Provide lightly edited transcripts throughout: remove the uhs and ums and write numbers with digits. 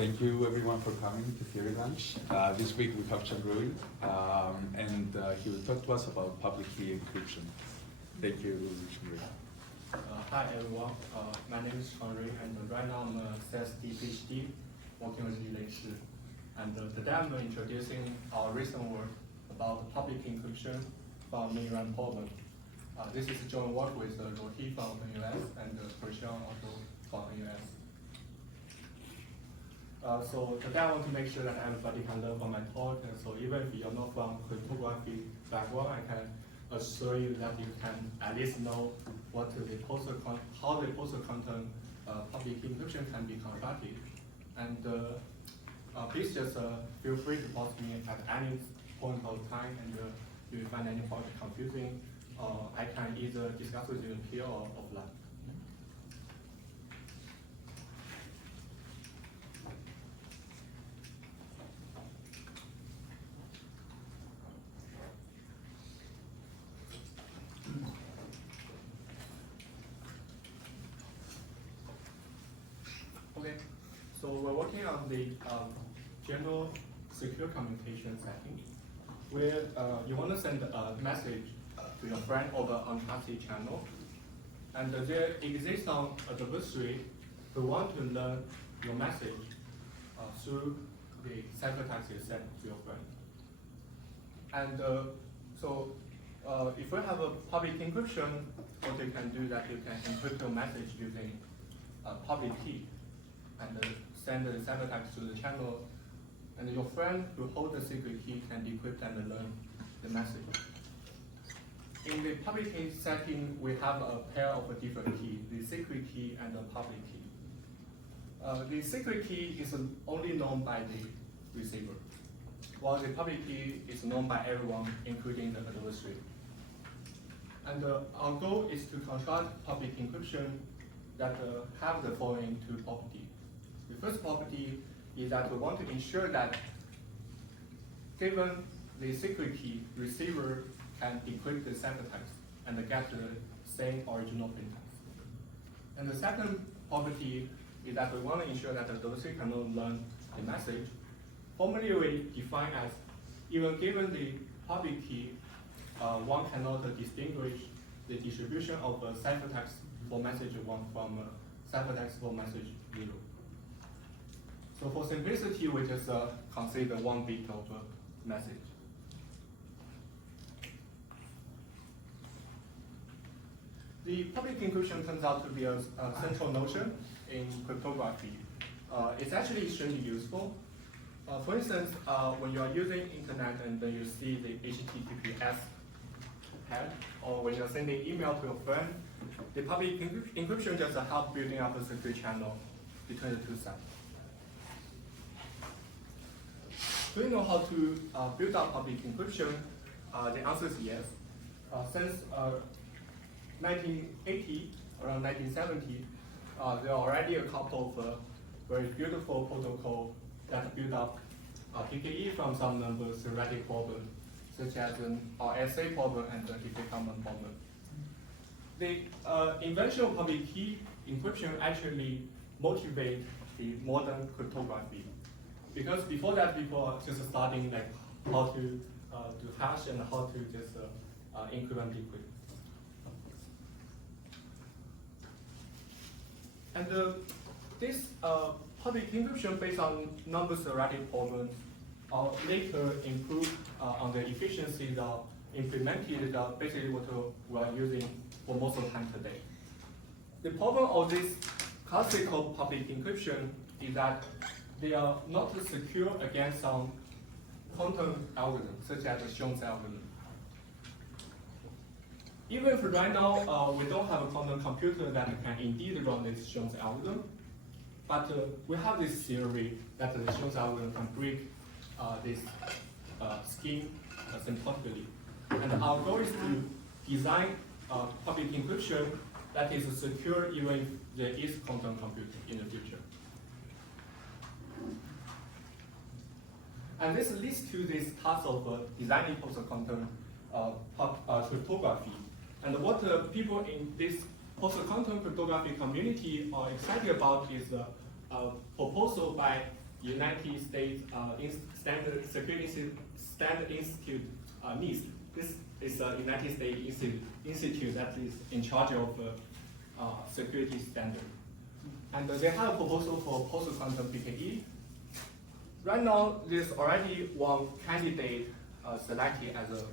Thank you everyone for coming to Theory Lunch. This week we have Changrui, and he will talk to us about public key encryption. Thank you, Changrui. Hi everyone, my name is Changrui, and right now I'm a CSD PhD working with Li Shi. And today I'm introducing our recent work about public encryption from MinRank problem. This is a joint work with Rohi from the US and Prashant also from the US. So today I want to make sure that everybody can learn from my talk, and so even if you're not from cryptography background, I can assure you that you can at least know what how the postal content public encryption can be constructed. And please just feel free to pause me at any point of time, and if you find any part confusing, I can either discuss with you here or offline. Okay, so we're working on the general secure communication setting, where you want to send a message to your friend over untrusted channel, and there exists an adversary who want to learn your message through the ciphertext you sent to your friend. And so if we have a public encryption, what you can do that you can encrypt your message using a public key and send the ciphertext to the channel, and your friend who holds the secret key can decrypt and learn the message. In the public key setting, we have a pair of different keys, the secret key and the public key. The secret key is only known by the receiver, while the public key is known by everyone, including the adversary. And our goal is to construct public encryption that have the following two properties. The first property is that we want to ensure that given the secret key, receiver can decrypt the ciphertext and get the same original plaintext. And the second property is that we want to ensure that the adversary cannot learn the message. Formally, we define as even given the public key, one cannot distinguish the distribution of ciphertext for message 1 from ciphertext for message 0. So for simplicity, we just consider 1 bit of message. The public encryption turns out to be a central notion in cryptography. It's actually extremely useful. For instance, when you are using internet and then you see the HTTPS head, or when you're sending email to your friend, the public encryption just helps building up a secure channel between the two sides. Do you know how to build up public encryption? The answer is yes. Since 1980, around 1970, there are already a couple of very beautiful protocols that build up PKE from some number theoretic problem, such as RSA problem and the Diffie-Hellman problem. The invention of public key encryption actually motivates the modern cryptography. Because before that, people are just studying like how to do hash and how to just encrypt and decrypt. And this public encryption based on number theoretic problems later improved on the efficiency that implemented basically what we are using for most of the time today. The problem of this classical public encryption is that they are not secure against some quantum algorithms, such as the Shon's algorithm. Even if right now we don't have a quantum computer that can indeed run this Shon's algorithm, but we have this theory that the Shon's algorithm can break this scheme symptotically. And our goal is to design public encryption that is secure even if there is quantum computing in the future. And this leads to this task of designing post-quantum cryptography. And what people in this post-quantum cryptography community are excited about is a proposal by United States Standard Institute NIST. This is a United States institute that is in charge of security standard. And they have a proposal for post-quantum PKE. Right now, there's already one candidate selected as a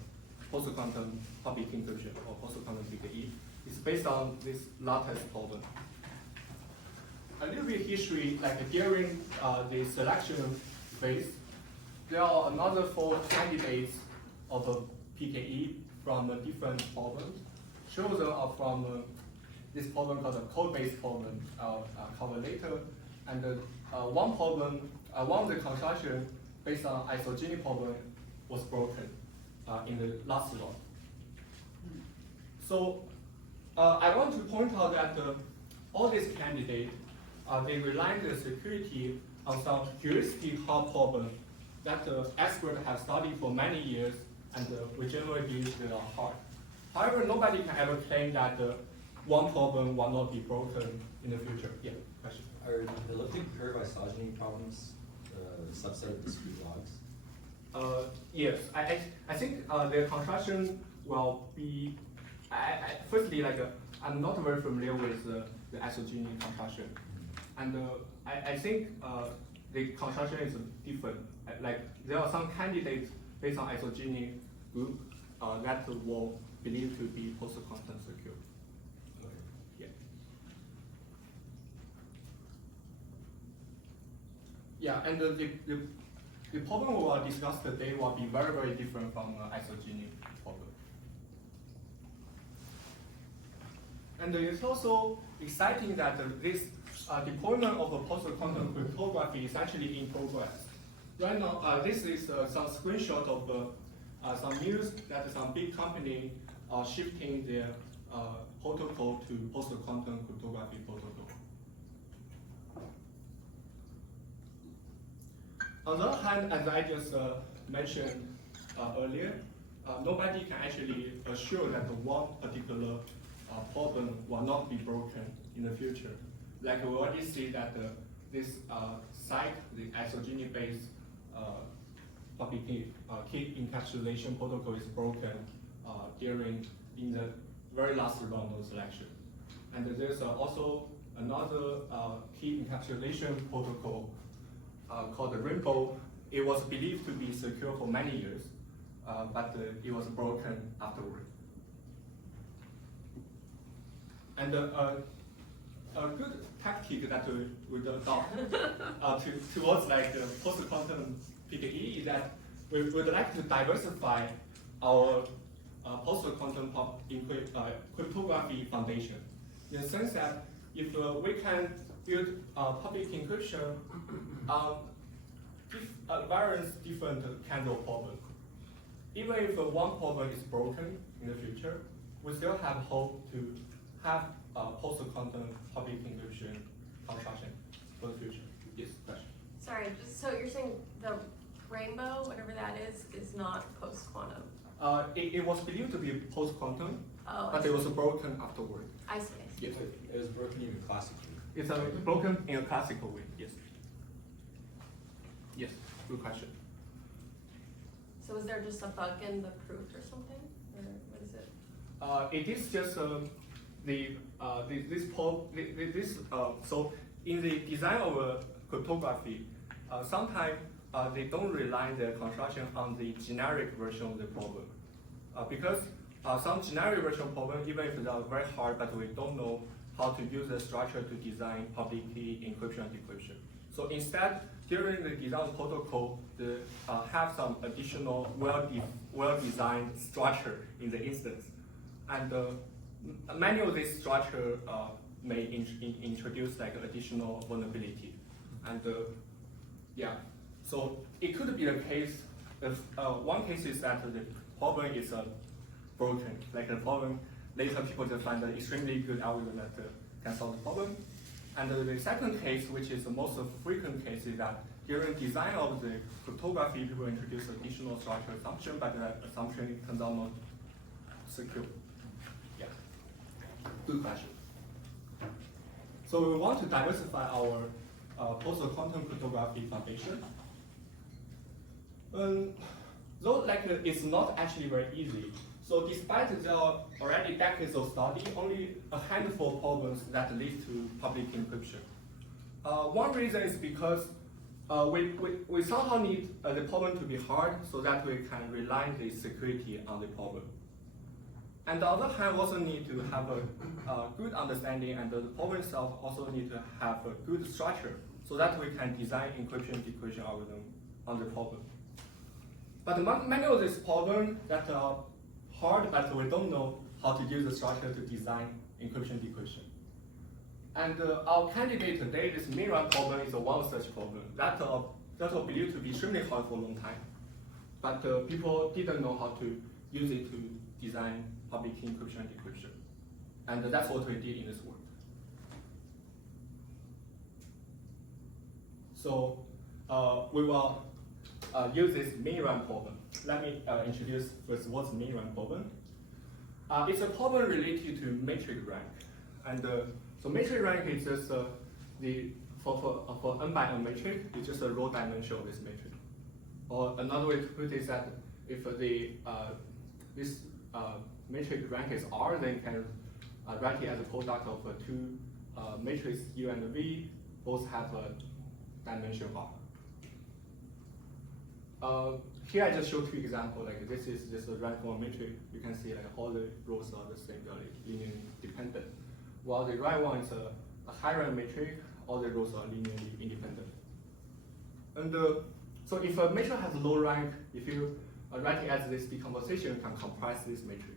post-quantum public encryption or post-quantum PKE. It's based on this lattice problem. A little bit history, like during the selection phase, there are another 4 candidates of a PKE from different problems. Two of them are from this problem called the code-based problem I'll cover later. And one problem, one of the construction based on isogeny problem was broken in the last round. So I want to point out that all these candidates, they rely on the security on some heuristic hard problem that the expert has studied for many years, and we generally believe they are hard. However, nobody can ever claim that one problem will not be broken in the future. Yeah, question. Are the elliptic curve isogeny problems a subset of discrete logs? Yes, I think their construction will be. Firstly, I'm not very familiar with the isogeny construction, and I think the construction is different. Like there are some candidates based on isogeny group that will believe to be post-quantum secure. Okay. Yeah. Yeah, and the problem we will discuss today will be very, very different from isogeny problem. And it's also exciting that this deployment of a post-quantum cryptography is actually in progress. Right now, this is some screenshot of some news that some big company are shifting their protocol to post-quantum cryptography protocol. On the other hand, as I just mentioned earlier, nobody can actually assure that one particular problem will not be broken in the future. Like we already see that this site, the isogeny-based public key encapsulation protocol is broken in the very last round of selection. And there's also another key encapsulation protocol called the Rainbow. It was believed to be secure for many years, but it was broken afterward. And a good tactic that we adopt towards like the post-quantum PKE is that we would like to diversify our post-quantum cryptography foundation. In the sense that if we can build public encryption on various different kinds of problems, even if one problem is broken in the future, we still have hope to have post-quantum public encryption construction for the future. Yes, question. Sorry, just so you're saying the rainbow, whatever that is not post-quantum? It was believed to be post-quantum, Oh, but it was broken afterward. I see. Yes. It was broken even classically. It's broken in a classical way, yes. Yes, good question. So is there just a bug in the proof or something? Or what is it? It is just so in the design of a cryptography, sometimes they don't rely their construction on the generic version of the problem. Because some generic version of problem, even if they are very hard, but we don't know how to use the structure to design public key encryption and decryption. So instead, during the design of protocol, they have some additional well-designed structure in the instance. And many of these structure may introduce like additional vulnerability. And yeah, so it could be the case if one case is that the problem is broken, like the problem later people just find an extremely good algorithm that can solve the problem. And the second case, which is the most frequent case, is that during design of the cryptography, people introduce additional structure assumption, but that assumption turns out not secure. Yeah, good question. So we want to diversify our post-quantum cryptography foundation. Though it's not actually very easy. So despite there are already decades of study, only a handful of problems that lead to public encryption. One reason is because we somehow need the problem to be hard so that we can rely the security on the problem. And on the other hand, we also need to have a good understanding, and the problem itself also need to have a good structure so that we can design encryption decryption algorithm on the problem. But many of these problems that are hard, but we don't know how to use the structure to design encryption decryption. And our candidate today, this MinRank problem, is one such problem that was believed to be extremely hard for a long time. But people didn't know how to use it to design public key encryption and decryption. And that's what we did in this work. So we will use this MinRank problem. Let me introduce first what's MinRank problem. It's a problem related to matrix rank. And so matrix rank is just for n by n matrix, it's just a row dimension of this matrix. Or another way to put it is that if this matrix rank is R, then you can write it as a product of two matrices U and V, both have a dimension R. Here I just show two examples. Like this is just a rank form matrix. You can see like all the rows are the same, they are linearly dependent. While the right one is a high rank matrix, all the rows are linearly independent. And so if a matrix has low rank, if you write it as this decomposition, you can compress this matrix.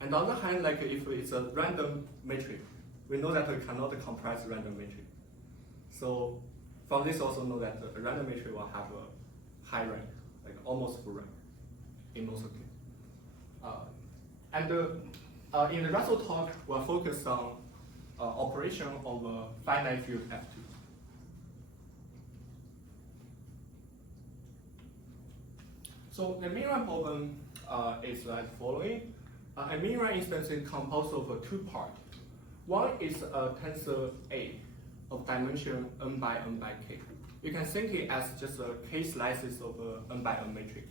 And on the other hand, like if it's a random matrix, we know that we cannot compress random matrix. So from this also know that a random matrix will have a high rank, like almost full rank in most cases. In the rest of the talk, we'll focus on operation of a finite field F2. So the MinRank problem is like following. A MinRank instance is composed of two parts. One is a tensor A of dimension n by n by k. You can think it as just a k slices of a n by n matrix.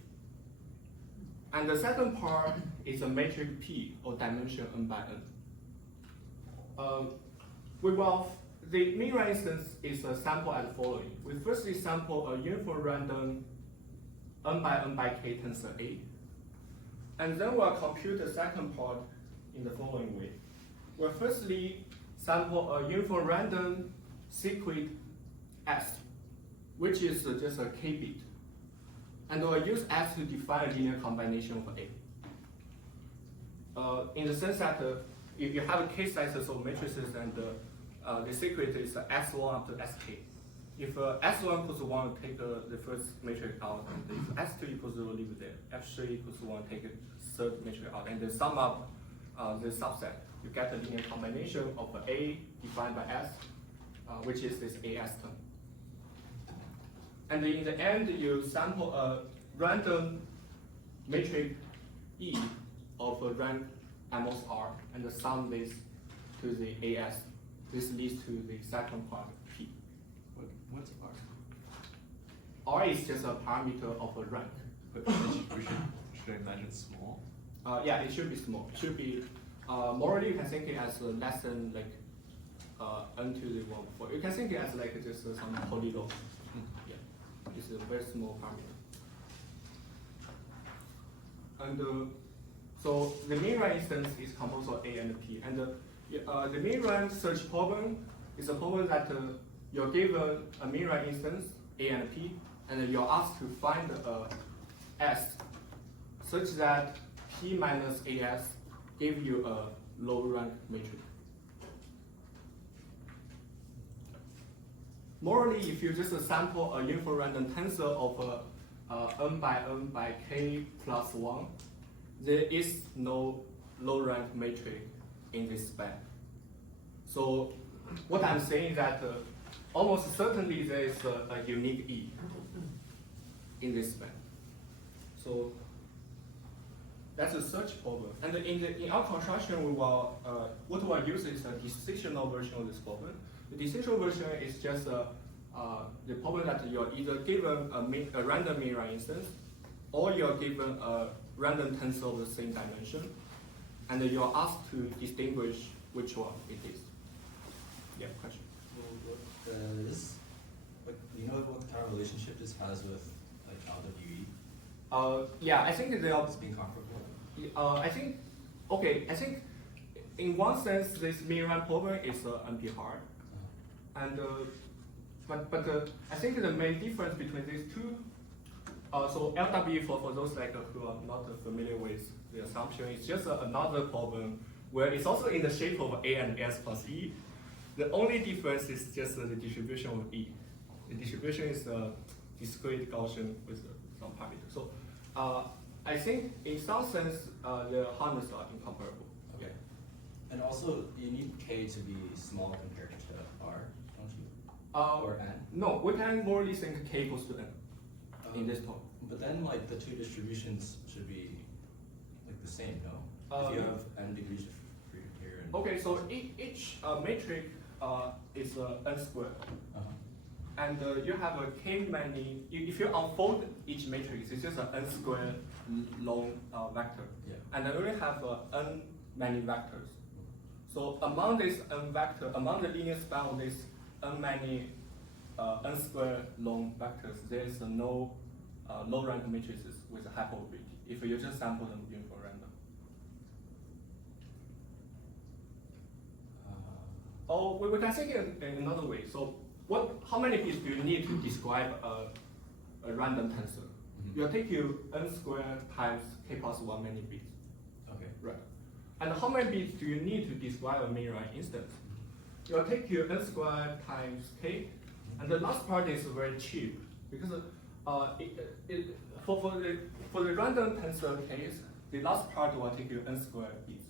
And the second part is a matrix P of dimension n by n. The MinRank instance is a sample as following. We firstly sample a uniform random n by k tensor A. And then we'll compute the second part in the following way. We'll firstly sample a uniform random secret S, which is just a k bit. And we'll use S to define a linear combination of A. In the sense that if you have a k slices of matrices and the secret is S1 up to Sk. If S1 equals 1, take the first matrix out, and if S2 equals 0, leave it there. F3 equals 1, take a third matrix out, and then sum up the subset. You get a linear combination of A defined by S, which is this AS term. And in the end, you sample a random matrix E of a rank MOS R, and sum this to the AS. This leads to the second part, P. What's R? R is just a parameter of a rank. But should I imagine small? Yeah, it should be small. It should be, morally you can think it as less than like n to the 1. You can think it as like just some polynomial. Yeah, it's a very small parameter. And so the MinRank instance is composed of A and P. And the MinRank search problem is a problem that you're given a MinRank instance, A and P, and you're asked to find S such that P minus AS give you a low rank matrix. Morally, if you just sample a uniform random tensor of n by k plus 1, there is no low rank matrix in this span. So what I'm saying is that almost certainly there is a unique E in this span. So that's a search problem. And in our construction, we will what we'll use is a decisional version of this problem. The decisional version is just the problem that you're either given a random MinRank instance, or you're given a random tensor of the same dimension, and you're asked to distinguish which one it is. Yeah, question. This, like, you know what kind of relationship this has with like LWE? Yeah, I think they are. It's being comparable. I think, okay, I think in one sense this MinRank problem is NP hard, and but I think the main difference between these two, so LW for those like who are not familiar with the assumption, is just another problem where it's also in the shape of A and S plus E. The only difference is just the distribution of E. The distribution is discrete Gaussian with some parameter. So I think in some sense the hardness are incomparable. Okay. And also you need K to be small compared to R, don't you? Or N? No, we can morally think K equals to N in this talk. But then like the two distributions should be like the same, no? If you have N degrees of freedom here and Okay, so each matrix is N squared. And you have a K many, if you unfold each matrix, it's just an N squared long vector. Yeah. And then we have N many vectors. So among this N vector, among the linear span of this N many N squared long vectors, there is no low rank matrices with hypermobility if you just sample them uniform random. Or we can think it in another way. So how many bits do you need to describe a random tensor? You'll take you N squared times K plus 1 many bits. okay. Right. And how many bits do you need to describe a MinRank instance? You'll take your N squared times K, and the last part is very cheap because for the random tensor case, the last part will take you N squared bits.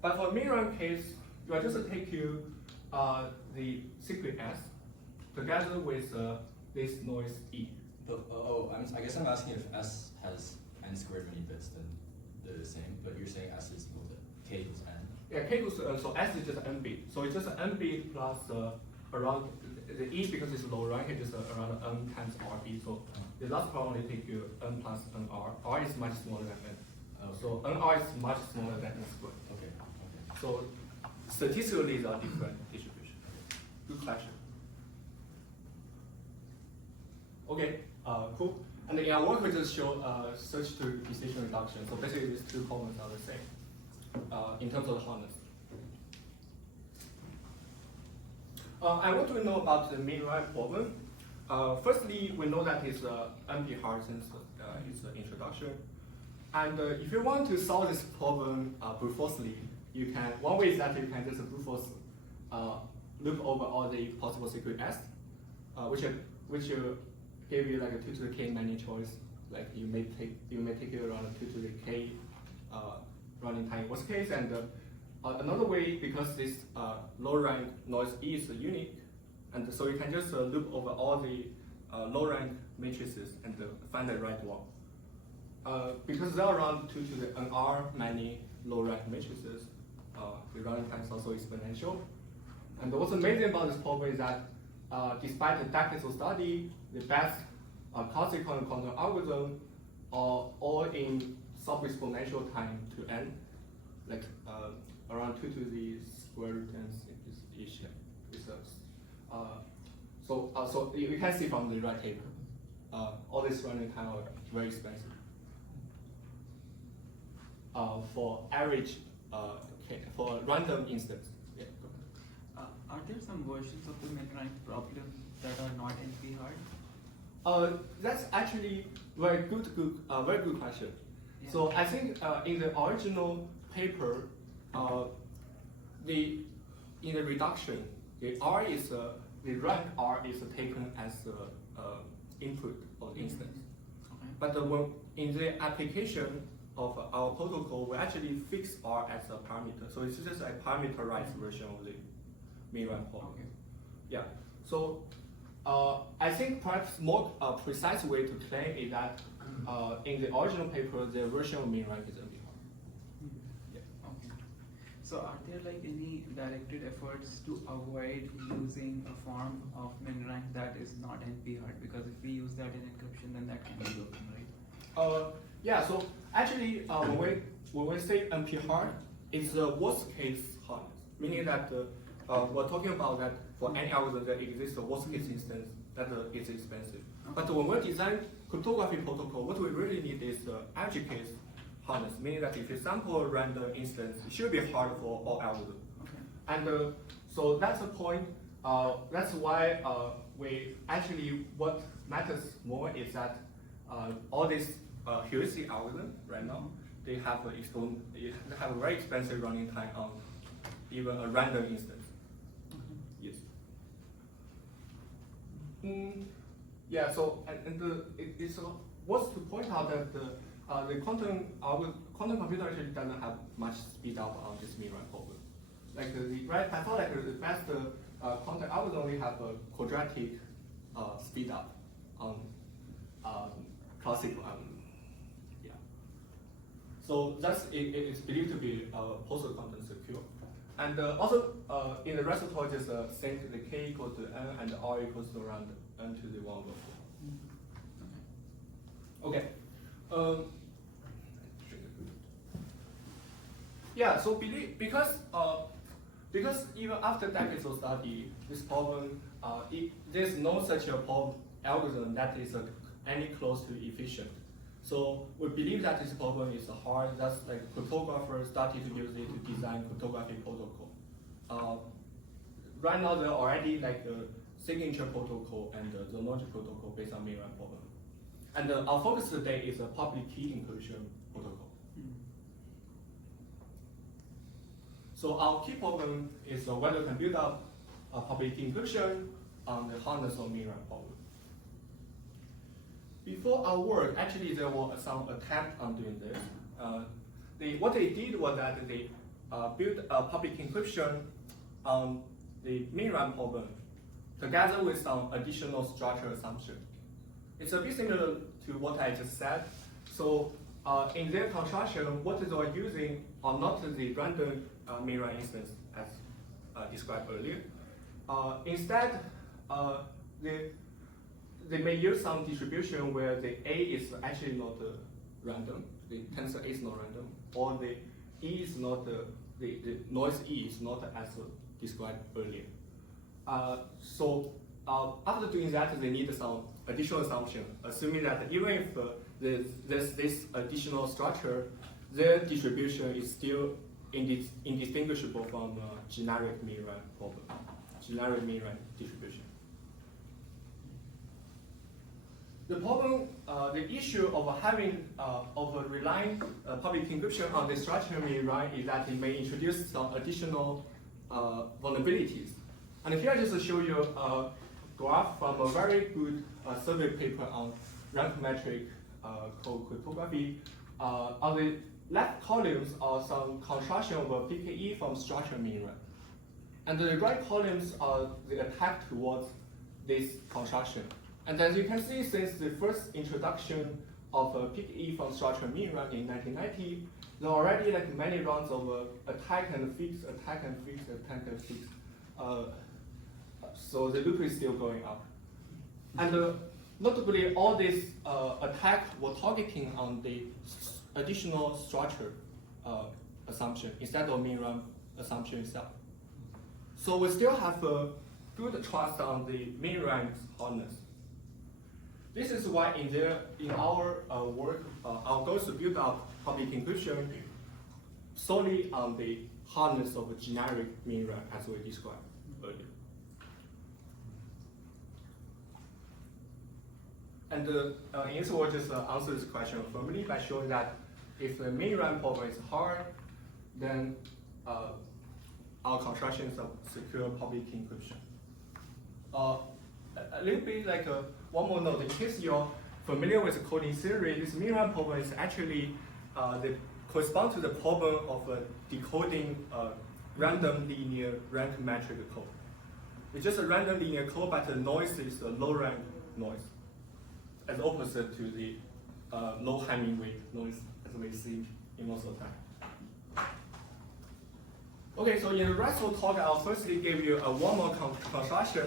But for MinRank case, you will just take you the secret S together with this noise E. But, I guess I'm asking if S has N squared many bits, then they're the same, but you're saying S is equal to K is N. Yeah, K equals to N, so S is just N bit. So it's just N bit plus around the E because it's low rank, it's just around N times RB. So the last part only take you N plus NR. R is much smaller than N. So NR is much smaller than N squared. Okay. So statistically, they are different distribution. Good question. Okay, cool. And in our work, we just show search to decision reduction. So basically, these two columns are the same in terms of the hardness. I want to know about the MinRank problem. Firstly, we know that it's NP hard since it's an introduction. And if you want to solve this problem brute forcefully, you can. One way is that you can just brute force loop over all the possible secret S, which give you like a 2 to the k many choice. Like you may take it around 2 to the k running time worst case, and another way, because this low rank noise E is unique, and so you can just loop over all the low rank matrices and find the right one. Because there are around 2 to the NR many low rank matrices, the running time is also exponential. And what's amazing about this problem is that despite the decades of study, the best consequent quantum algorithm are all in sub-exponential time to n, like around 2 to the square root n ish. So you can see from the right table, all this running time are very expensive. For average, for random instance. Yeah. Are there some versions of the MinRank problem that are not NP hard? That's actually very good question. Yeah. So I think in the original paper, in the reduction, the rank R is taken as input of the instance. Okay. But when in the application of our protocol, we actually fix R as a parameter. So it's just a parameterized version of the MinRank problem. Okay. Yeah. So I think perhaps more precise way to claim is that in the original paper, the version of MinRank is NP hard. Yeah. Okay. So are there like any directed efforts to avoid using a form of MinRank that is not NP hard? Because if we use that in encryption, then that can be broken, right? Yeah, so actually, when we say NP hard, it's the worst case hardness, meaning that we're talking about that for any algorithm that exists a worst case instance that is expensive. But when we design cryptography protocol, what we really need is the edge case hardness, meaning that if you sample a random instance, it should be hard for all algorithms. Okay. And so that's the point. That's why we actually, what matters more is that all these heuristic algorithms right now, they have a very expensive running time on even a random instance. Yes. Yeah. So it's worth to point out that the quantum computer actually doesn't have much speed up on this MinRank problem. Like I thought like the best quantum algorithm only have a quadratic speed up on classical algorithm. Yeah. So that's it's believed to be post-quantum secure. And also in the recipe, just think the k equals to n and r equals to around n to the 1 over 4. Okay. Yeah. So because even after decades of study, this problem there's no such a algorithm that is any close to efficient. So we believe that this problem is hard. That's like cryptographers started to use it to design cryptography protocol. Right now, there are already like the signature protocol and the zoology protocol based on MinRank problem. And our focus today is a public key encryption protocol. So our key problem is whether we can build up a public key encryption on the hardness of MinRank problem. Before our work, actually there was some attempt on doing this. What they did was that they built a public encryption on the MinRank problem together with some additional structure assumption. It's a bit similar to what I just said. So in their construction, what they are using are not the random MinRank instance as described earlier. Instead, they may use some distribution where the A is actually not random, the tensor A is not random, or the E is not the noise E is not as described earlier. So after doing that, they need some additional assumption, assuming that even if there's this additional structure, their distribution is still indistinguishable from generic MinRank problem, generic MinRank distribution. The problem, the issue of having, of relying public encryption on the structure MinRank is that it may introduce some additional vulnerabilities. And here I just show you a graph from a very good survey paper on rank metric called cryptography. On the left columns are some construction of a PKE from structure MinRank. And the right columns are the attack towards this construction. And as you can see, since the first introduction of PKE from structure MinRank in 1990, there are already like many rounds of attack and fix, attack and fix, attack and fix. So the loop is still going up. And notably, all these attacks were targeting on the additional structure assumption instead of MinRank assumption itself. So we still have a good trust on the MinRank's hardness. This is why in our work, our goal is to build up public encryption solely on the hardness of a generic MinRank as we described earlier. And in this we'll just answer this question firmly by showing that if the MinRank problem is hard, then our construction is a secure public key encryption. A little bit like one more note, in case you're familiar with the coding theory, this MinRank problem is actually correspond to the problem of decoding random linear rank metric code. It's just a random linear code, but the noise is a low rank noise, as opposite to the low Hamming weight noise as we see in most of the time. Okay, so in the rest of the talk, I'll firstly give you a one more construction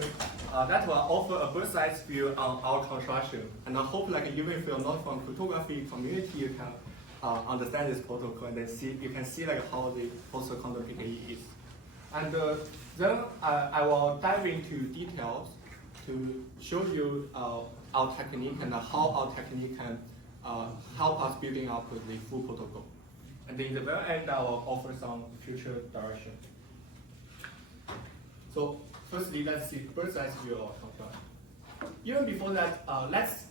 that will offer a bird's-eye view on our construction. And I hope, like, even if you're not from cryptography community, you can understand this protocol and then you can see like how the postal quantum PKE is. And then I will dive into details to show you our technique and how our technique can help us building up the full protocol. And in the very end, I will offer some future direction. So firstly, let's see bird's eye view of construction. Even before that, let's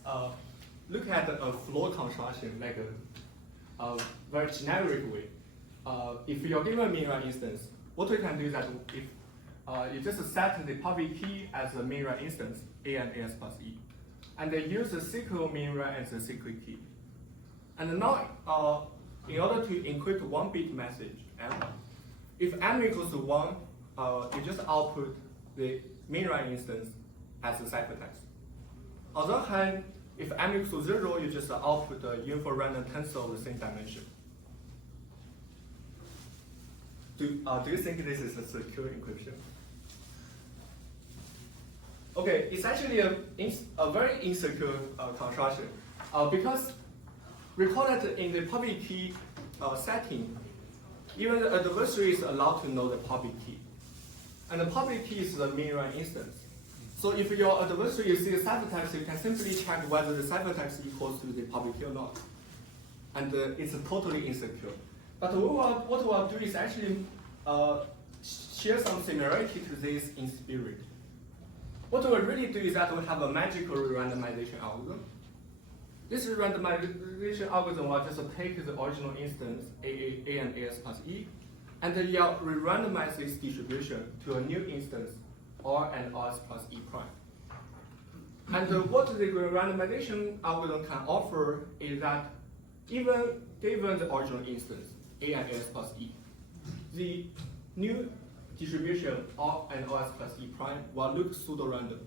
look at a flow construction, like a very generic way. If you're given a MinRank instance, what we can do is that if you just set the public key as a MinRank instance, A and AS plus E, and then use the secret MinRank as the secret key. And now, in order to encrypt one bit message, M, if M equals to 1, you just output the MinRank instance as a ciphertext. On the other hand, if M equals to 0, you just output a uniform random tensor of the same dimension. Do you think this is a secure encryption? Okay, it's actually a very insecure construction because recall that in the public key setting, even the adversary is allowed to know the public key. And the public key is the MinRank instance. So if your adversary sees the ciphertext, you can simply check whether the ciphertext equals to the public key or not. And it's totally insecure. But what we'll do is actually share some similarity to this in spirit. What we'll really do is that we have a magical randomization algorithm. This randomization algorithm will just take the original instance, A and AS plus E, and then you re-randomize this distribution to a new instance, R and RS plus E prime. And what the randomization algorithm can offer is that even given the original instance, A and AS plus E, the new distribution R and RS plus E prime will look pseudo-random.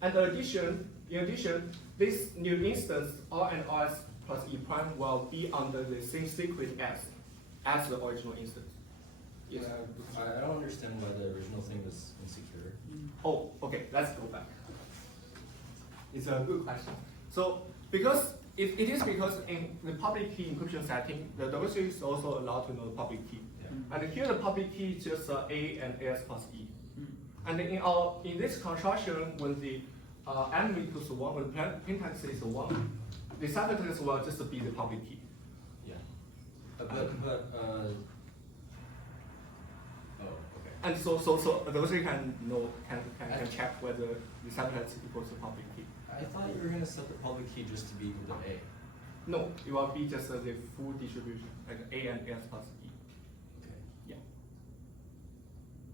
And in addition, this new instance, R and RS plus E prime, will be under the same secret as the original instance. Yes. I don't understand why the original thing was insecure. Oh, okay, let's go back. It's a good question. So, because it is because in the public key encryption setting, the adversary is also allowed to know the public key. Yeah. And here the public key is just A and AS plus E. And in this construction, when the M equals 1, when plain text is 1, the ciphertext will just be the public key. Yeah. Oh, okay. And so the adversary can check whether the ciphertext equals the public key. I thought you were going to set the public key just to be equal to A. No, it will be just the full distribution, like A and S plus E. Okay. Yeah.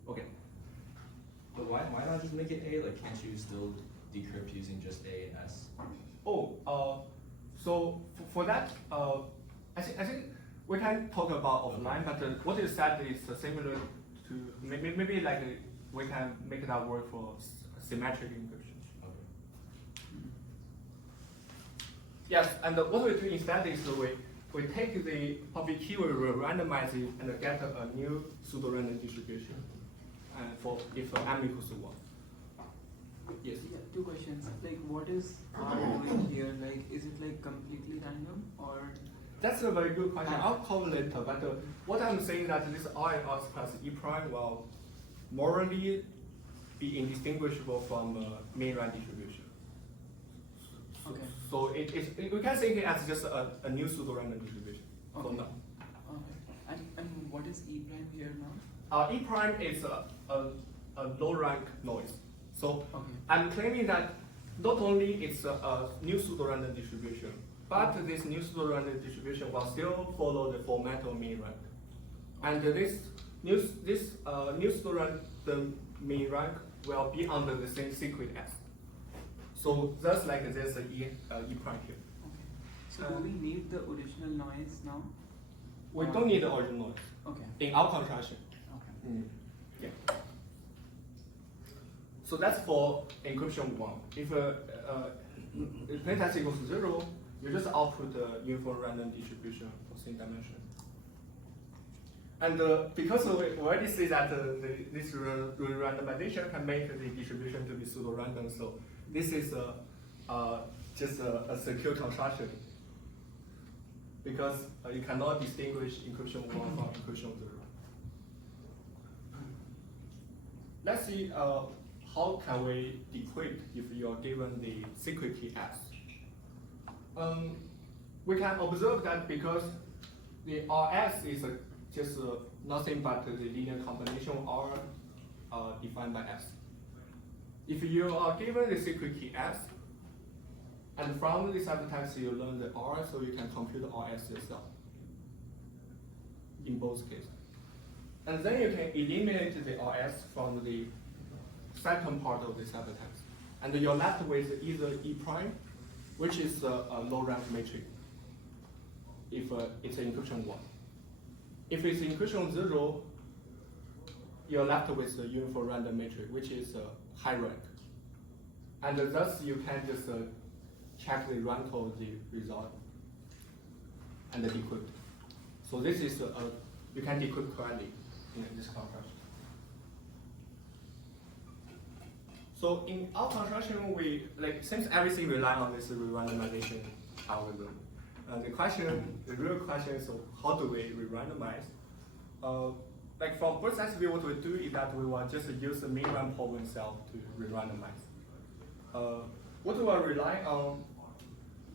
Okay. But why not just make it A? Like, can't you still decrypt using just A and S? Oh, so for that, I think we can talk about offline, but what you said is similar to maybe like we can make that work for symmetric encryption. Okay. Yes, and what we do instead is we take the public key, we randomize it, and get a new pseudo-random distribution. And for if M equals to 1. Yes. Yeah, two questions. Like, what is R doing here? Like, is it like completely random or? That's a very good question. I'll call later, but what I'm saying that this R and R plus E prime will morally be indistinguishable from MinRank distribution. Okay. So we can think it as just a new pseudo-random distribution. Okay. So no. Okay. And what is E prime here now? E prime is a low rank noise. So Okay. I'm claiming that not only it's a new pseudo-random distribution, but this new pseudo-random distribution will still follow the format of MinRank. And this new pseudo-random MinRank will be under the same secret S. So that's like there's a E prime here. Okay. So do we need the original noise now? We don't need the original noise Okay. in our construction. Okay. Yeah. So that's for encryption 1. If plain text equals to 0, you just output a uniform random distribution for same dimension. And because we already see that this randomization can make the distribution to be pseudo-random, so this is just a secure construction because you cannot distinguish encryption 1 from encryption 0. Let's see how can we decrypt if you are given the secret key S. We can observe that because the RS is just nothing but the linear combination R defined by S. If you are given the secret key S, and from the ciphertext you learn the R, so you can compute the RS yourself in both cases. And then you can eliminate the RS from the second part of the ciphertext. And you're left with either E prime, which is a low rank matrix, if it's encryption 1. If it's encryption 0, you're left with the uniform random matrix, which is high rank. And thus you can just check the rank of the result and decrypt. So this is you can decrypt correctly in this construction. So in our construction, we since everything relies on this re-randomization algorithm. The real question is how do we re-randomize? From process view, what we do is that we will just use the MinRank problem itself to re-randomize. What we will rely on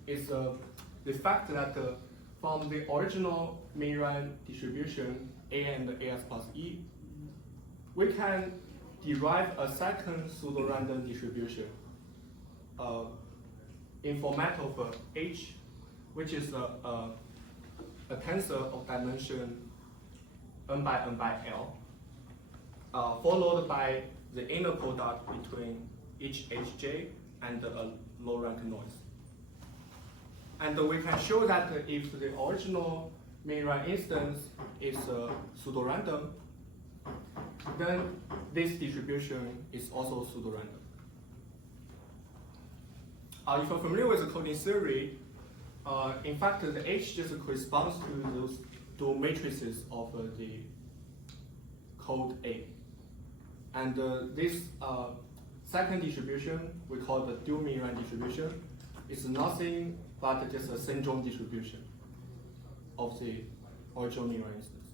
is the fact that from the original MinRank distribution A and AS plus E, we can derive a second pseudo-random distribution in format of H, which is a tensor of dimension n by n by L, followed by the inner product between each Hj and a low rank noise. And we can show that if the original MinRank instance is pseudo-random, then this distribution is also pseudo-random. If you're familiar with the coding theory, in fact, the H just corresponds to those dual matrices of the code A. And this second distribution, we call the dual MinRank distribution, is nothing but just a syndrome distribution of the original MinRank instance.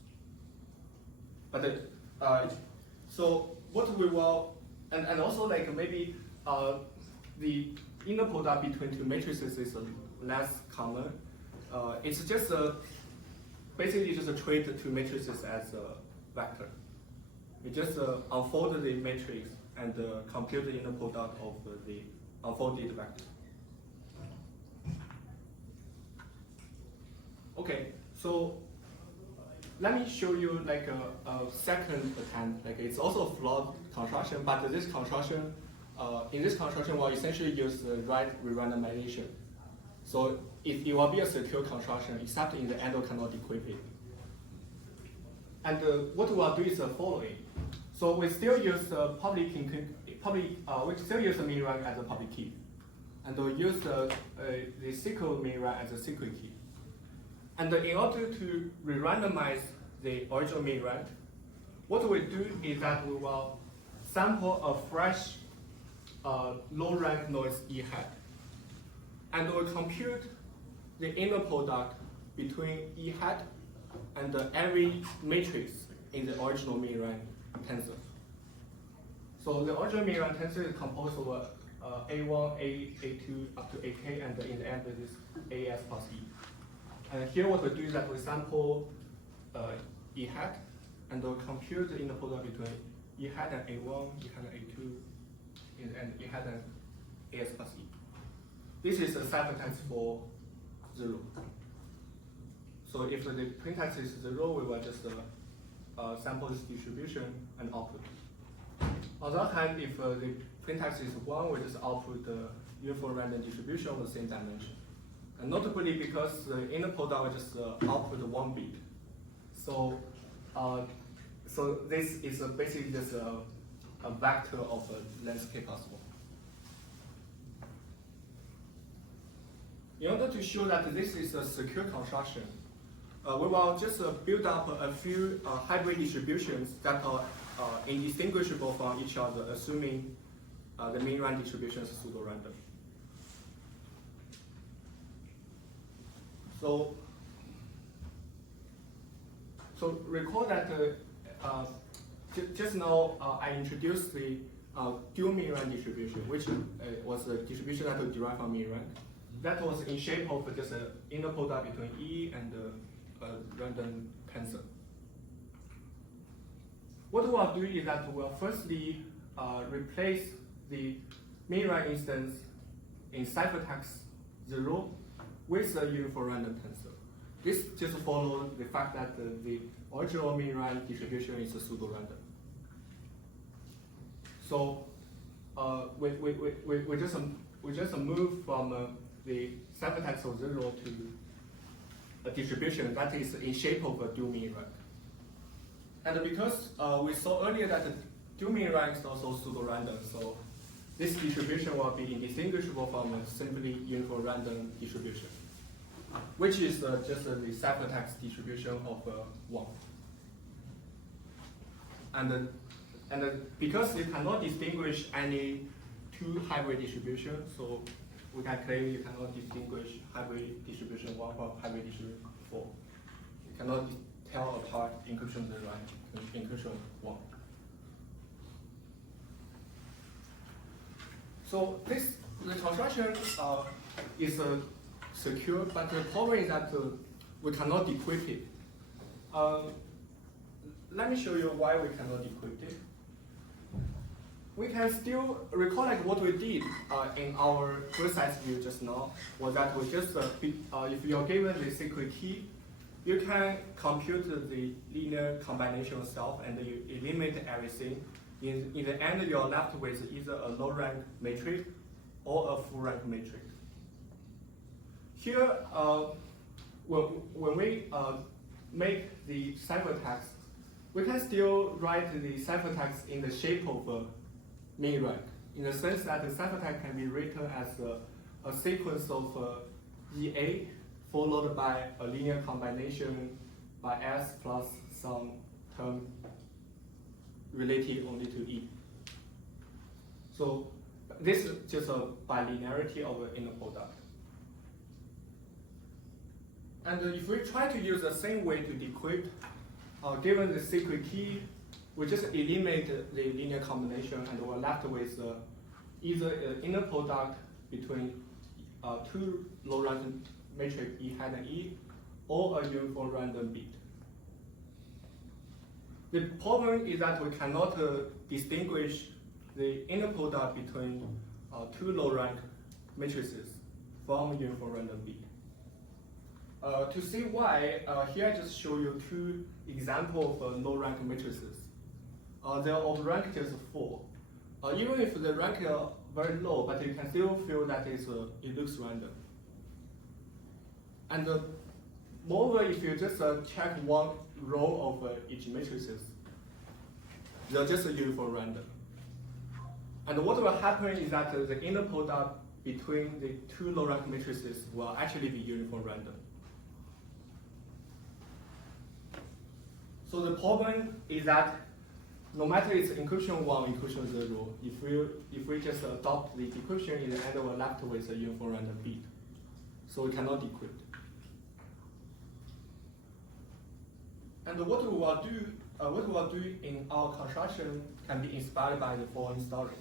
But so what we will, and also maybe the inner product between two matrices is less common. It's just basically just treat two matrices as a vector. We just unfold the matrix and compute the inner product of the unfolded vector. Okay, so let me show you a second attempt. It's also a flawed construction, but this construction, in this construction, we'll essentially use the right re-randomization. So it will be a secure construction, except in the end we cannot decrypt it. And what we'll do is the following. So we still use we still use the MinRank as a public key, and we'll use the secret MinRank as a secret key. And in order to re-randomize the original MinRank, what we do is that we will sample a fresh low rank noise E hat, and we'll compute the inner product between E hat and every matrix in the original MinRank tensor. So the original MinRank tensor is composed of A1, A2 up to AK, and in the end it is AS plus E. And here what we do is that we sample E hat, and we'll compute the inner product between E hat and A1, E hat and A2, and E hat and AS plus E. This is a ciphertext for 0. So if the plaintext is 0, we will just sample this distribution and output. On the other hand, if the plaintext is 1, we just output the uniform random distribution of the same dimension. And notably, because the inner product will just output 1 bit. So, so this is basically just a vector of length k plus 1. In order to show that this is a secure construction, we will just build up a few hybrid distributions that are indistinguishable from each other, assuming the MinRank distribution is pseudo-random. So recall that just now I introduced the dual MinRank distribution, which was a distribution that was derived from MinRank. That was in shape of just an inner product between E and a random tensor. What we'll do is that we'll firstly replace the MinRank instance in ciphertext 0 with a uniform random tensor. This just follows the fact that the original MinRank distribution is a pseudo-random. So we just move from the ciphertext of 0 to a distribution that is in shape of a dual MinRank. And because we saw earlier that the dual MinRank is also pseudo-random, so this distribution will be indistinguishable from a simply uniform random distribution, which is just the ciphertext distribution of 1. And because you cannot distinguish any two hybrid distributions, so we can claim you cannot distinguish hybrid distribution 1 from hybrid distribution 4. You cannot tell apart encryption 0 and encryption 1. So the construction is secure, but the problem is that we cannot decrypt it. Let me show you why we cannot decrypt it. We can still recall like what we did in our precise view just now, was that we just, if you're given the secret key, you can compute the linear combination itself and you eliminate everything. In the end, you're left with either a low rank matrix or a full rank matrix. Here, when we make the ciphertext, we can still write the ciphertext in the shape of MinRank, in the sense that the ciphertext can be written as a sequence of EA followed by a linear combination by S plus some term related only to E. So this is just a bilinearity of an inner product. And if we try to use the same way to decrypt, given the secret key, we just eliminate the linear combination and we're left with either an inner product between two low random matrix E hat and E, or a uniform random bit. The problem is that we cannot distinguish the inner product between two low rank matrices from uniform random bit. To see why, here I just show you two examples of low rank matrices. They are of rank just 4. Even if the rank are very low, but you can still feel that it looks random. And moreover, if you just check one row of each matrices, they're just a uniform random. And what will happen is that the inner product between the two low rank matrices will actually be uniform random. So the problem is that no matter it's encryption 1 or encryption 0, if we just adopt the decryption, in the end we're left with a uniform random bit. So we cannot decrypt. And what we will do in our construction can be inspired by the following story.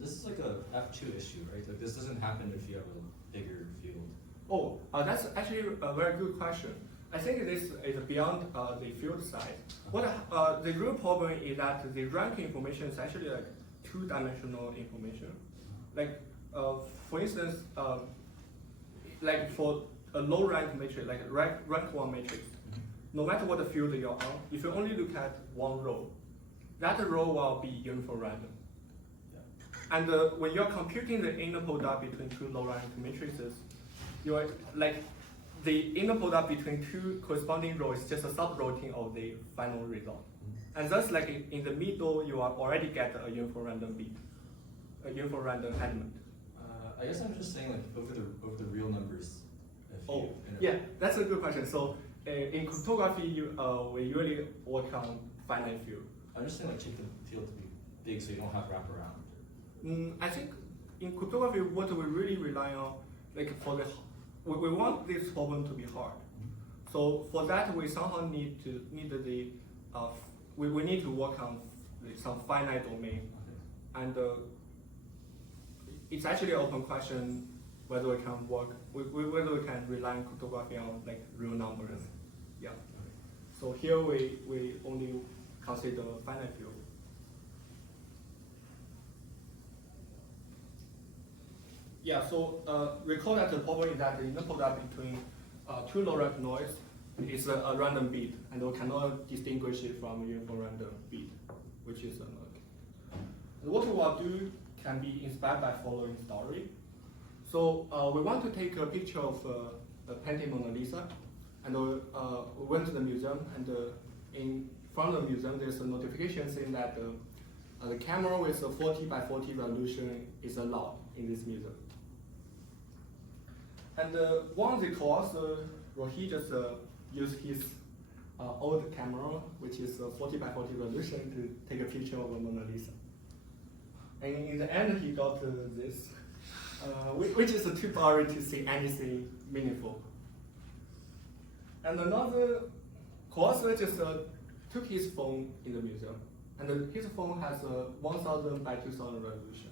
This is like a F2 issue, right? Like this doesn't happen if you have a bigger field. Oh, that's actually a very good question. I think this is beyond the field size. What the real problem is that the rank information is actually like two-dimensional information. Like for instance, like for a low rank matrix, like rank 1 matrix, no matter what the field you're on, if you only look at one row, that row will be uniform random. Yeah. And when you're computing the inner product between two low rank matrices, you're like the inner product between two corresponding rows is just a subroutine of the final result. And thus, like in the middle, you are already get a uniform random bit, a uniform random element. I guess I'm just saying like over the real numbers. Yeah, that's a good question. So in cryptography, we usually work on finite field. I understand like keep the field to be big so you don't have wraparound. I think in cryptography, what we really rely on, like for the, we want this problem to be hard. So for that, we somehow need the, we need to work on some finite domain, and it's actually an open question whether we can work, whether we can rely on cryptography on like real numbers. Yeah. So here we only consider finite field. Yeah, so recall that the problem is that the inner product between two low-rank noise is a random bit, and we cannot distinguish it from a uniform random bit, which is unlucky. What we will do can be inspired by following story. So we want to take a picture of a painting Mona Lisa, and we went to the museum, and in front of the museum there's a notification saying that the camera with a 40 by 40 resolution is allowed in this museum. And one of the course, Rohi just used his old camera, which is a 40 by 40 resolution, to take a picture of a Mona Lisa. And in the end, he got this, which is too blurry to see anything meaningful. And another course just took his phone in the museum, and his phone has a 1000 by 2000 resolution.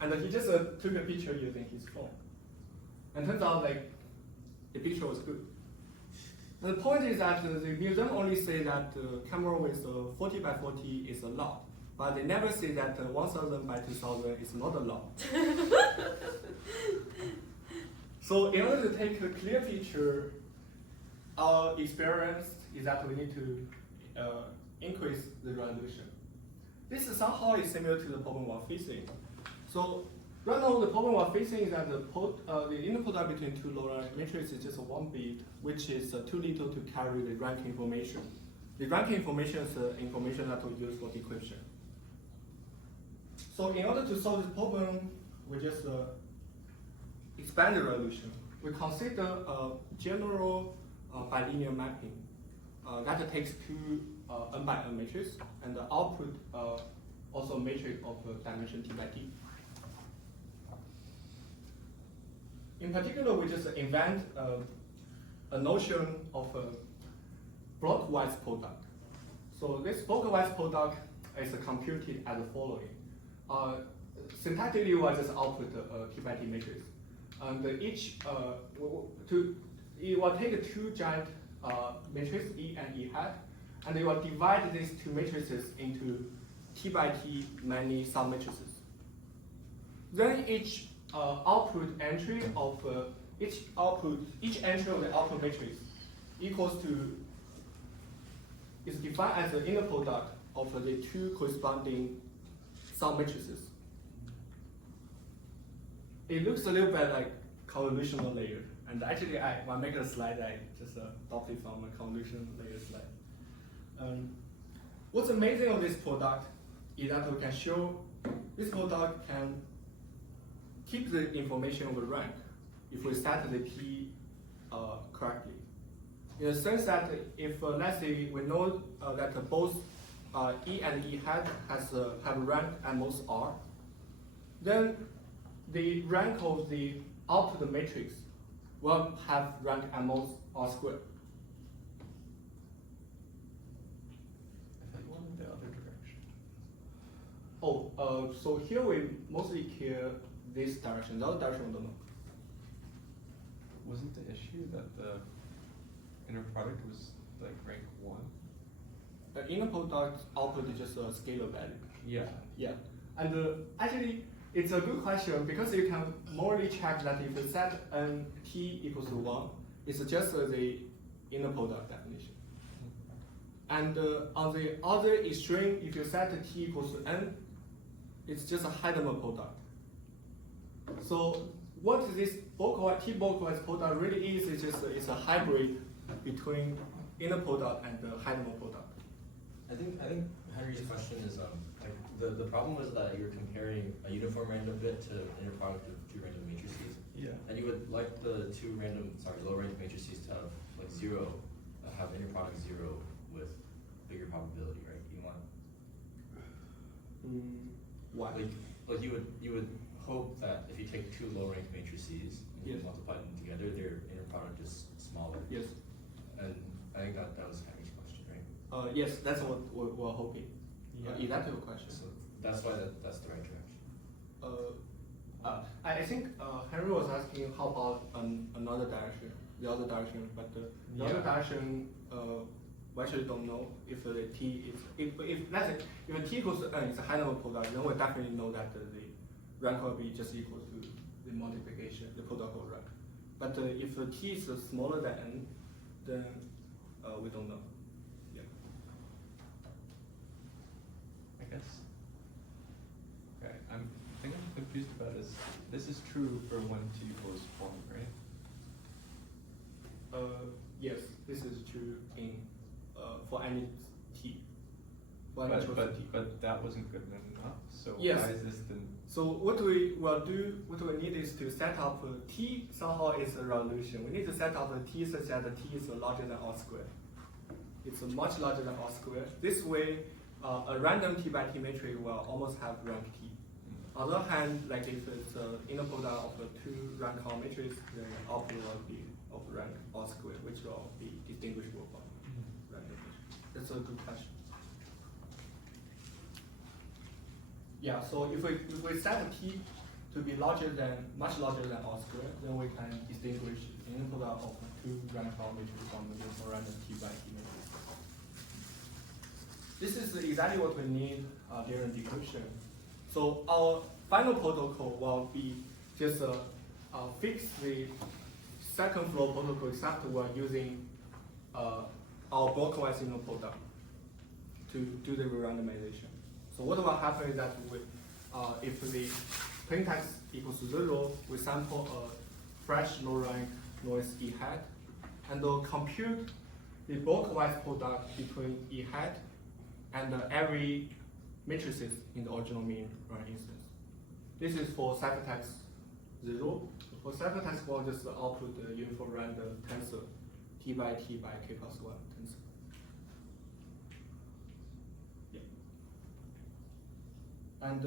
And he just took a picture using his phone. And turns out like the picture was good. And the point is that the museum only say that the camera with 40 by 40 is allowed, but they never say that 1000 by 2000 is not allowed. So in order to take a clear picture, our experience is that we need to increase the resolution. This is somehow is similar to the problem we're facing. So right now, the problem we're facing is that the inner product between two low-rank matrices is just 1 bit, which is too little to carry the rank information. The rank information is information that we use for decryption. So in order to solve this problem, we just expand the resolution. We consider a general bilinear mapping that takes two n by n matrices, and the output also a matrix of dimension t by t. In particular, we just invent a notion of a blockwise product. So this blockwise product is computed as the following. Syntactically, we just output a t by t matrix. And each, it will take two giant matrices, E and E hat, and it will divide these two matrices into t by t many submatrices. Then each output entry of each entry of the output matrix equals to, is defined as the inner product of the two corresponding submatrices. It looks a little bit like convolutional layer, and actually when I make a slide, I just adopted from a convolution layer slide. What's amazing of this product is that we can show this product can keep the information of the rank if we set the t correctly. In the sense that if let's say we know that both E and E hat have rank at most R, then the rank of the output matrix will have rank at most R squared. I thought you wanted the other direction. Oh, so here we mostly care this direction. The other direction we don't know. Wasn't the issue that the inner product was like rank 1? The inner product output is just a scalar value. Yeah. Yeah, and actually, it's a good question because you can morally check that if you set n t equals to 1, it's just the inner product definition. And on the other extreme, if you set t equals to n, it's just a Heidelberg product. So what this T-blockwise product really is just it's a hybrid between inner product and the Heidelberg product. I think Henry's question is like the problem was that you're comparing a uniform random bit to inner product of two random matrices. Yeah. And you would like the two low rank matrices to have like zero, have inner product 0 with bigger probability, right? You want Why? like you would hope that if you take two low rank matrices and you Yes. multiply them together, their inner product is smaller. Yes. And I think that was Henry's question, right? Yes, that's what we're hoping. Yeah. Is that your question? So that's why that's the right direction. I think Henry was asking how about another direction, the other direction, but the other Yeah. direction, we actually don't know if the T is, if let's say, if a T equals to N is a high number product, then we definitely know that the rank will be just equal to the multiplication, the product of rank. But if the T is smaller than N, then we don't know. Yeah. I guess. Okay, I think I'm confused about this is true for when T equals 1, right? Yes, this is true in for any T. For any chosen T. But that wasn't good enough, so Yes. why is this then? So what we will do, what we need is to set up T somehow is a resolution. We need to set up T such that T is larger than R squared. It's much larger than R squared. This way, a random T by T matrix will almost have rank T. On the other hand, like if it's an inner product of a two rank R matrix, then output will be of rank R squared, which will be distinguishable from rank matrix. That's a good question. Yeah, so if we set T to be much larger than R squared, then we can distinguish the inner product of two rank R matrix from the random T by T matrix. This is exactly what we need during decryption. So our final protocol will be just fix the second flow protocol, except we're using our block-wise inner product to do the re-randomization. So what will happen is that if the plain text equals 0, we sample a fresh low rank noise E hat, and we'll compute the block-wise product between E hat and every matrices in the original MinRank instance. This is for ciphertext 0. For ciphertext 1, just output the uniform random tensor T by T by K plus 1 tensor. Yeah. And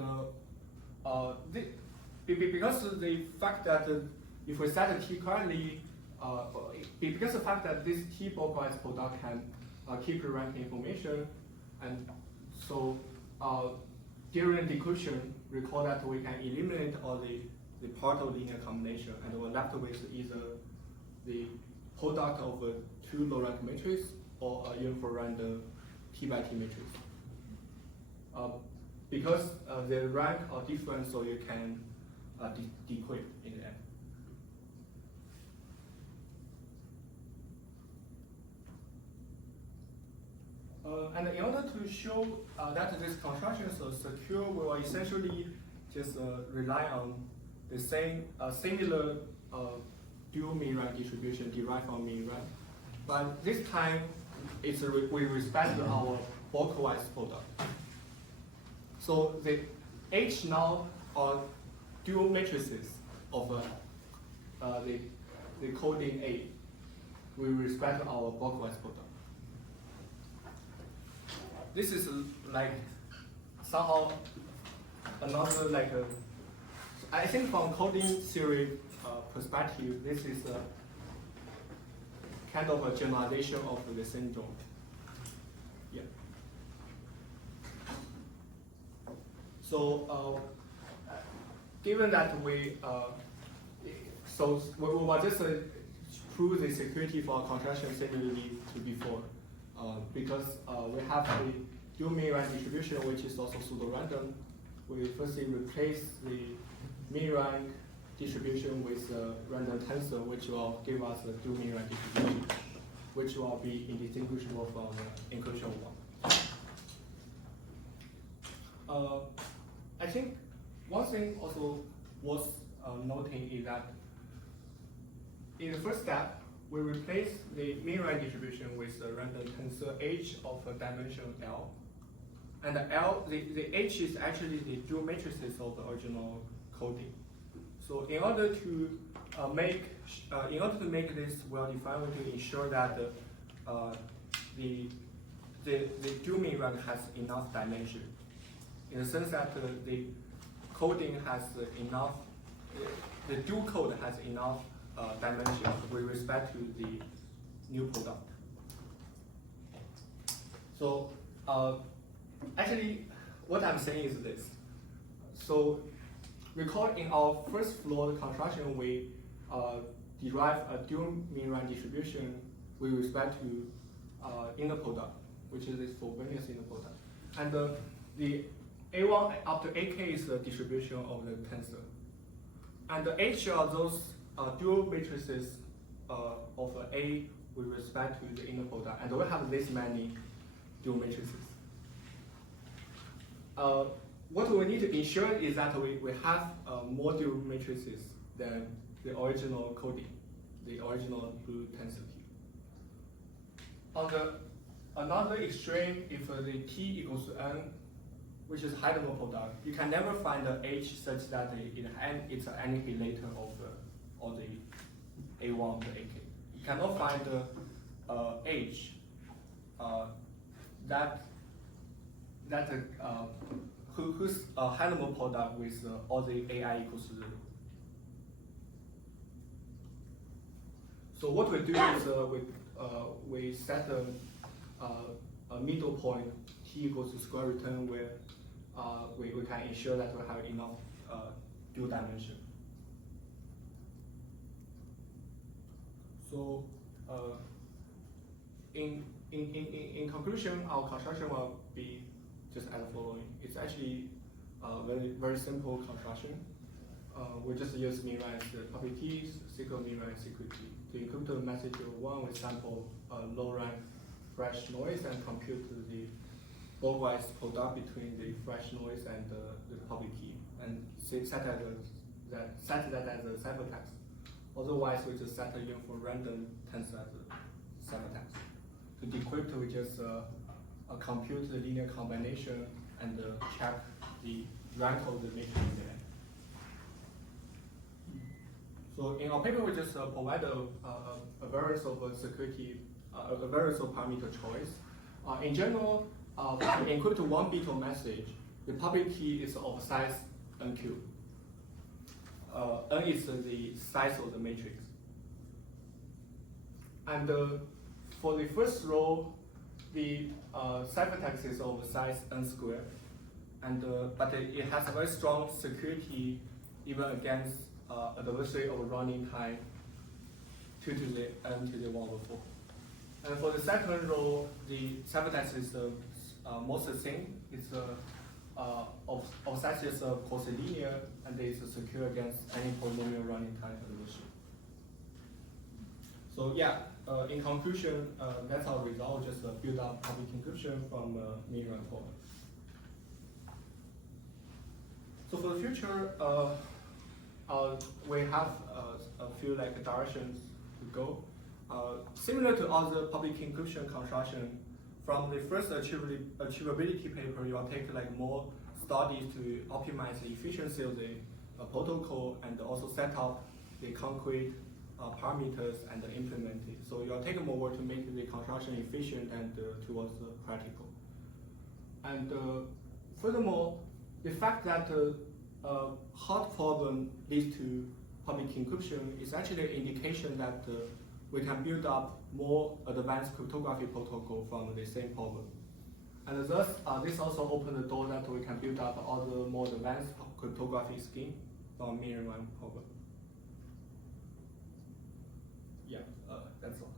because of the fact that if we set a T currently, because of the fact that this T block-wise product can keep the rank information, and so during decryption, recall that we can eliminate all the part of linear combination, and we're left with either the product of two low rank matrix or a uniform random T by T matrix. Because the rank are different, so you can decrypt in the end. And in order to show that this construction is secure, we will essentially just rely on the same similar dual MinRank distribution derived from MinRank. But this time, it's with respect to our block-wise product. So the H now are dual matrices of the coding A with respect to our block-wise product. This is like somehow another I think from coding theory perspective, this is a kind of a generalization of the syndrome. Yeah. So given that we will just prove the security for our construction similarly to before. Because we have the dual MinRank distribution, which is also pseudo-random. We firstly replace the MinRank distribution with a random tensor, which will give us a dual MinRank distribution, which will be indistinguishable from the encryption one. I think one thing also worth noting is that in the first step, we replace the MinRank distribution with a random tensor H of a dimension L. And the H is actually the dual matrices of the original coding. So in order to in order to make this well-defined, we need to ensure that the dual MinRank has enough dimension, in the sense that the coding has enough, the dual code has enough dimension with respect to the new product. So actually, what I'm saying is this. So recall in our first floor construction, we derive a dual MinRank distribution with respect to inner product, which is this Frobenius inner product. And the A1 up to AK is the distribution of the tensor. And each of those dual matrices of A with respect to the inner product, and we have this many dual matrices. What we need to ensure is that we have more dual matrices than the original coding, the original blue tensor T. On the another extreme, if the T equals to N, which is high-level product, you can never find the H such that it's an annihilator of the A1 to AK. You cannot find the H whose high-level product with all the AI equals to 0. So what we do is we set a middle point T equals to square return where we can ensure that we have enough dual dimension. So in conclusion, our construction will be just as following. It's actually a very simple construction. We just use MinRank public keys, secret MinRank secret key. To encrypt the message of 1, we sample low rank fresh noise and compute the block-wise product between the fresh noise and the public key, and set that as a ciphertext. Otherwise, we just set a uniform random tensor as a ciphertext. To decrypt, we just compute the linear combination and check the rank of the matrix there. So in our paper, we just provide a variance of security, a variance of parameter choice. In general, to encrypt 1 bit of message, the public key is of size n cubed. N is the size of the matrix. And for the first row, the ciphertext is of size n squared, and but it has a very strong security even against adversary of running time 2 to the n to the 1 over 4. And for the second row, the ciphertext is more succinct. It's of size is quasi-linear, and it's secure against any polynomial running time adversary. So yeah, in conclusion, that's our result. Just build up public encryption from MinRank code. So for the future, we have a few directions to go. Similar to other public encryption construction, from the first achievability paper, you will take more studies to optimize the efficiency of the protocol and also set up the concrete parameters and implement it. So you will take more work to make the construction efficient and towards practical. And furthermore, the fact that hard problem leads to public encryption is actually an indication that we can build up more advanced cryptography protocol from the same problem. And thus, this also opens the door that we can build up other more advanced cryptography scheme from MinRank problem. Yeah, that's all.